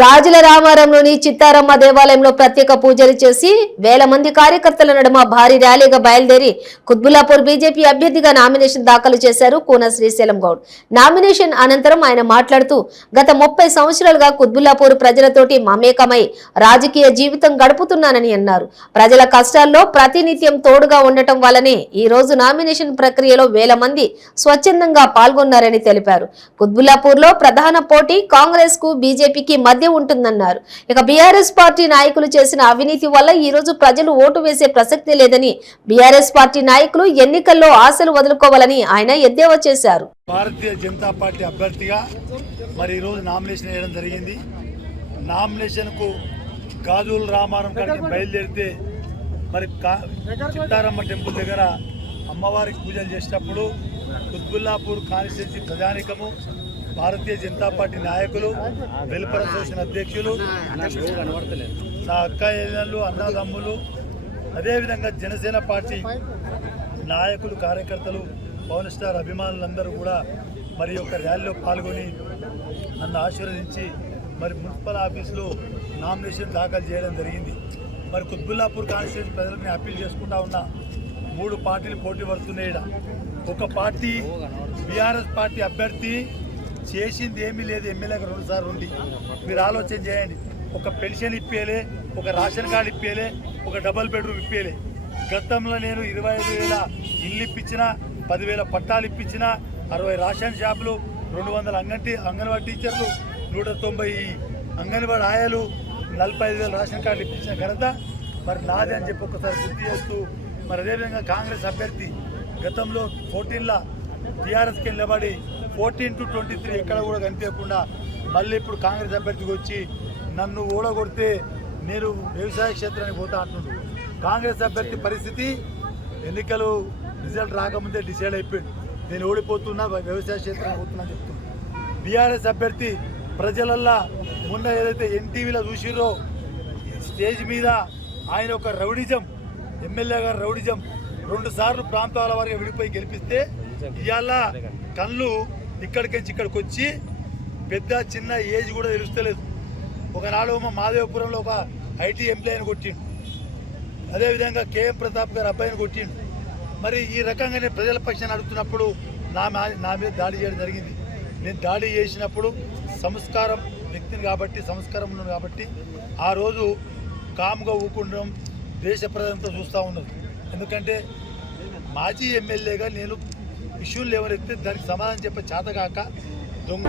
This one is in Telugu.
గాజుల రామారంలోని చిత్తారమ్మ దేవాలయంలో ప్రత్యేక పూజలు చేసి వేల మంది కార్యకర్తల నడుమ భారీ ర్యాలీగా బయలుదేరి కుత్బుల్లాపూర్ బీజేపీ అభ్యర్థిగా నామినేషన్ దాఖలు చేశారు కూన శ్రీశైలం గౌడ్. నామినేషన్ అనంతరం ఆయన మాట్లాడుతూ గత 30 సంవత్సరాలుగా కుత్బుల్లాపూర్ ప్రజలతోటి మమేకమై రాజకీయ జీవితం గడుపుతున్నానని అన్నారు. ప్రజల కష్టాల్లో ప్రతినిత్యం తోడుగా ఉండటం వల్లనే ఈ రోజు నామినేషన్ ప్రక్రియలో వేల మంది స్వచ్ఛందంగా పాల్గొన్నారని తెలిపారు. కుత్బుల్లాపూర్ లో ప్రధాన పోటీ కాంగ్రెస్ కు బీజేపీకి మధ్య ఉంటుందన్నారు. ఇక బీఆర్ఎస్ పార్టీ నాయకులు చేసిన అవినీతి వల్ల ఈ రోజు ప్రజలు ఓటు వేసే ప్రసక్తి లేదని, బీఆర్ఎస్ పార్టీ నాయకులు ఎన్నికల్లో ఆశలు వదులుకోవాలని ఆయన ఎద్దేవా చేశారు. భారతీయ జనతా పార్టీ అభ్యర్థిగా మరి ఈ రోజు నామినేషన్ వేయడం జరిగింది. నామినేషన్ కు గాజుల రామారం కాడికి బయలుదేరితే మరి చిత్తారమ్మ టెంపుల్ దగ్గర అమ్మవారికి పూజలు చేసేటప్పుడు కుత్బుల్లాపూర్ కాన్స్టిట్యూన్సీ ప్రజానికము, భారతీయ జనతా పార్టీ నాయకులు, వెలుపల అసోసియేషన్ అధ్యక్షులు, నా అక్క చెల్లెళ్ళు, అన్నదమ్ములు, అదేవిధంగా జనసేన పార్టీ నాయకులు, కార్యకర్తలు, పవన్ స్టార్ అభిమానులందరూ కూడా మరి యొక్క ర్యాలీలో పాల్గొని నన్ను ఆశీర్వదించి మరి మున్సిపల్ ఆఫీసులో నామినేషన్ దాఖలు చేయడం జరిగింది. మరి కుత్బుల్లాపూర్ కాన్స్టిట్యూన్సీ ప్రజలకు నేను అప్పీల్ చేసుకుంటా ఉన్నా. 3 పార్టీలు పోటీ పడుతున్నాయి. ఒక పార్టీ బీఆర్ఎస్ పార్టీ అభ్యర్థి చేసింది ఏమీ లేదు. ఎమ్మెల్యేగా 2 సార్లు ఉండి మీరు ఆలోచన చేయండి. ఒక పెన్షన్ ఇప్పేలే, ఒక రేషన్ కార్డు ఇప్పేలే, ఒక డబుల్ బెడ్రూమ్ ఇప్పేలే. గతంలో నేను 25,000 ఇల్లు ఇప్పించిన, 10,000 పట్టాలు ఇప్పించిన, 60 రేషన్ షాపులు, 200 అంగన్వాడీ టీచర్లు, 190 అంగన్వాడీ ఆయాలు, 45,000 రేషన్ కార్డులు ఇప్పించిన ఘనత మరి నాది అని చెప్పి ఒకసారి గుర్తు చేస్తూ, మరి అదేవిధంగా కాంగ్రెస్ అభ్యర్థి గతంలో 14లో టీఆర్ఎస్కి నిలబడి 14 to 23 ఎక్కడ కూడా కనిపించకుండా మళ్ళీ ఇప్పుడు కాంగ్రెస్ అభ్యర్థికి వచ్చి నన్ను ఓడగొడితే నేను వ్యవసాయ క్షేత్రానికి పోతా అంటున్నాడు. కాంగ్రెస్ అభ్యర్థి పరిస్థితి ఎన్నికలు రిజల్ట్ రాకముందే డిసైడ్ అయిపోయింది. నేను ఓడిపోతున్నా, వ్యవసాయ క్షేత్రానికి పోతున్నా చెప్తున్నా. బీఆర్ఎస్ అభ్యర్థి ప్రజలల్లా మొన్న ఏదైతే ఎన్టీవీలో చూసిరో స్టేజ్ మీద ఆయన ఒక రౌడిజం, ఎమ్మెల్యే గారు రౌడిజం 2 సార్లు ప్రాంతాల వారిగా విడిపోయి గెలిపిస్తే ఇవాళ కళ్ళు ఇక్కడికి వచ్చి పెద్ద చిన్న ఏజ్ కూడా తెలుస్తలేదు. ఒకనాడు మాదేవపురంలో ఒక ఐటీ ఎంప్లాయీని కొట్టిండు, అదేవిధంగా కేఎం ప్రతాప్ గారు అబ్బాయిని కొట్టిండు. మరి ఈ రకంగానే ప్రజల పక్షాన్ని అడుగుతున్నప్పుడు నా మీద దాడి చేయడం జరిగింది. నేను దాడి చేసినప్పుడు సంస్కారం వ్యక్తిని కాబట్టి, సంస్కారం ఉన్నాను కాబట్టి ఆ రోజు కామ్గా ఊకుండడం దేశ ప్రజలంతా చూస్తూ ఉన్నారు. ఎందుకంటే మాజీ ఎమ్మెల్యేగా నేను ఇష్యూలు ఎవరైతే దానికి సమాధానం చెప్పే చేతగాక దొంగ